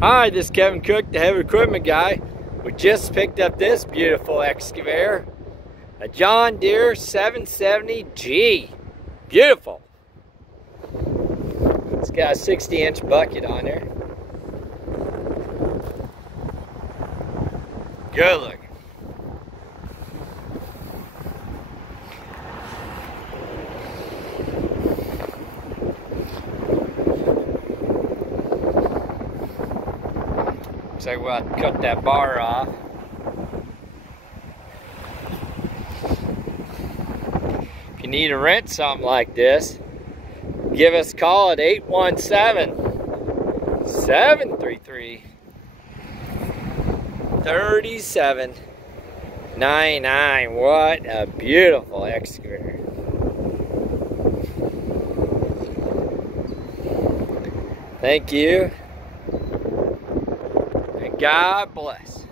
Hi, this is Kevin Cook, the heavy equipment guy. We just picked up this beautiful excavator, a John Deere 470G. Beautiful. It's got a 60-inch bucket on there. Good looking. Looks like we'll have to cut that bar off. If you need to rent something like this, give us a call at 817-733-3799. What a beautiful excavator. Thank you. God bless.